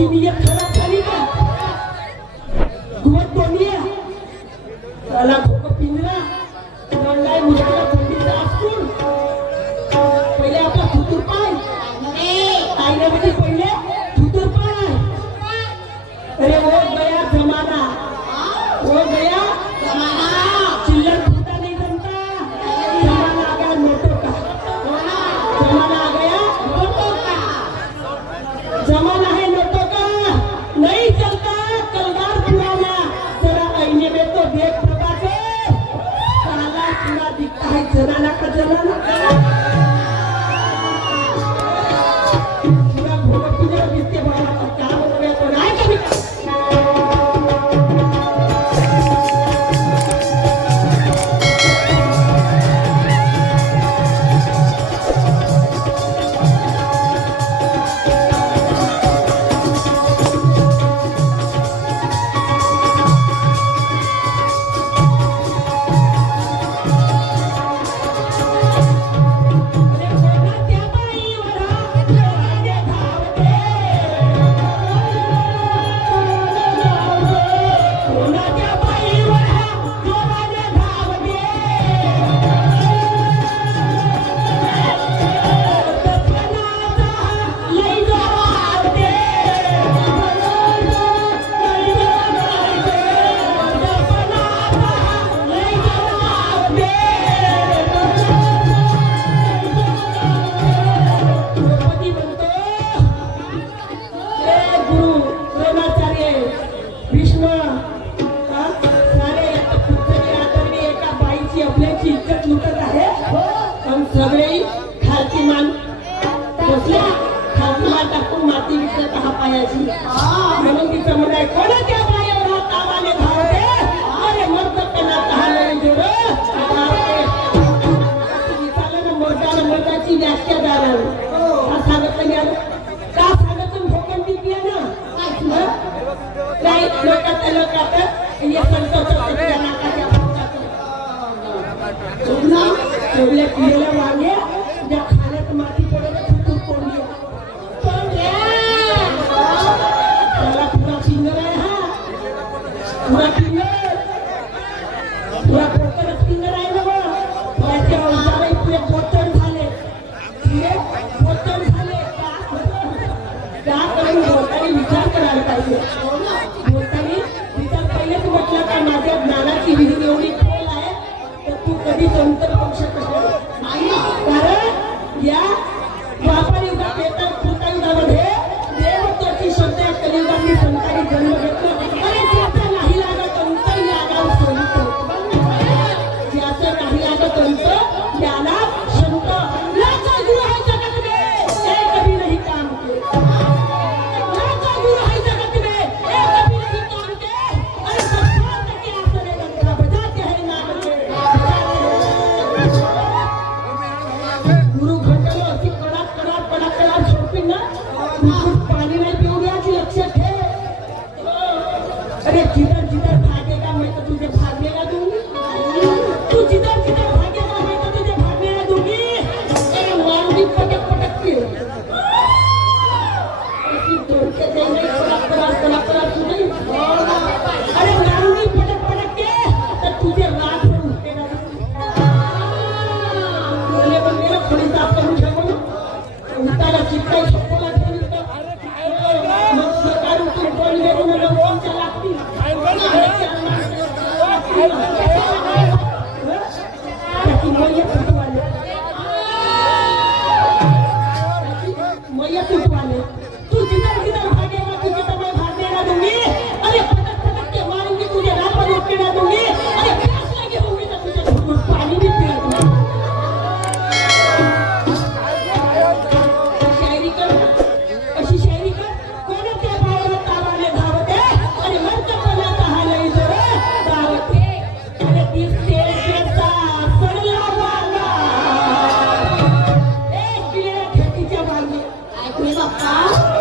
तुझी नियत खराब झाली का? घुमत दोन्ही त्याला खोकं पिंजरा दंडाय मुलाला थंडीचा आसपून पहिले आपला थुतूर पाय आईने पहिले थुतूर पाय. अरे वो गया जमाना, वो गया चिल्लर फूटा नहीं जमता. जमाना आ गया नोटों का, जमाना आ गया नोटों का, जमाना है नोटों का. नहीं चलता कलदार पुराना, जरा आईने में तो देख प्रभाकर, काला पूरा दिखता है जनाना का जनाना. पूरा घोड़ा पिंजरा दिखते बाबा का क्या हो गया तो नहीं कभी. सगळे खालची मान बसल्या खालची मान टाकून माती विकत हा पायाची म्हणून तिचं म्हणणं आहे कोणाच्या पायावर तावाने धावते अरे मर्दपणा कहाणे जोड विचारलं ना मोठ्याला मोठ्याची व्याख्या दारावर का सांगत नाही आलं का सांगत भोकन ती ना नाही लोकात या संतोषाच्या नाकाच्या एवढ्या पिलेल्या वांगे ज्या खाण्यात माती पडत थुतूर कोंडी त्याला पुरा पिंजर आहे हा पुरा पिंजर पुरा पोतरच पिंजर आहे ना बघ त्याच्या औषधाला पुरे पोतन झाले त्या करून बोलताना विचार करायला पाहिजे बोलताना विचार पहिलेच म्हटलं का माझ्या ज्ञानाची विधी एवढी खोल आहे तर तू कधी अंतर करू शकत नाही कारण या द्वापर युगात येतात कृतयुगामध्ये देवत्वाची श्रद्धा कलियुगातली संतांनी जन्म घेतला आणि ज्याचं नाही लागत अंतर यागाव सोडतो ज्याचं नाही लागत अंतर त्याला संत लाचा गुरु है जगत में एक कभी नहीं काम के लाचा गुरु है जगत में एक कभी नहीं काम के अरे सत्ता के आसरे डंका बजाते हैं नाम के गुरु घंटलो अशी कडाक कडाक कडाक कडाक झोपी ना पाणी नाही पिऊ द्यायची लक्षात ठेव अरे जिधर जिधर भागेगा मैं तो तुझे भागने ना दूंगी तू जिधर जिधर भागेगा मैं तो तुझे भागने ना दूंगी अरे मारूंगी पटक पटक के ऐसी दौड़ के देंगे कड़क सुनी अरे मारूंगी पटक पटक के तो तुझे रात में उठेगा बोले तो मेरा थोड़ी साफ करूँ ठेको उतारा चित्ता छप्पला घेऊन मग सरकार उठून कोण घेऊन मला फोनच्या लागतील मैया तुटवाले तू जिधर जिधर भागेगा तुझे तो मैं भागने ना दूंगी अरे पटक पटक के मारूंगी तुझे रात में रोक के ना दूंगी अरे प्यास लगी होगी तो तुझे घुट पानी भी पिला दूंगी शायरी कर अशी शायरी कर कोणाच्या पायावर तावाने धावते आणि मर्दपणाचा हा लई जोर धावते अरे दिसते केसा सडला वाला एक पिलेल्या खेतीच्या मागे ऐकले बाप्पा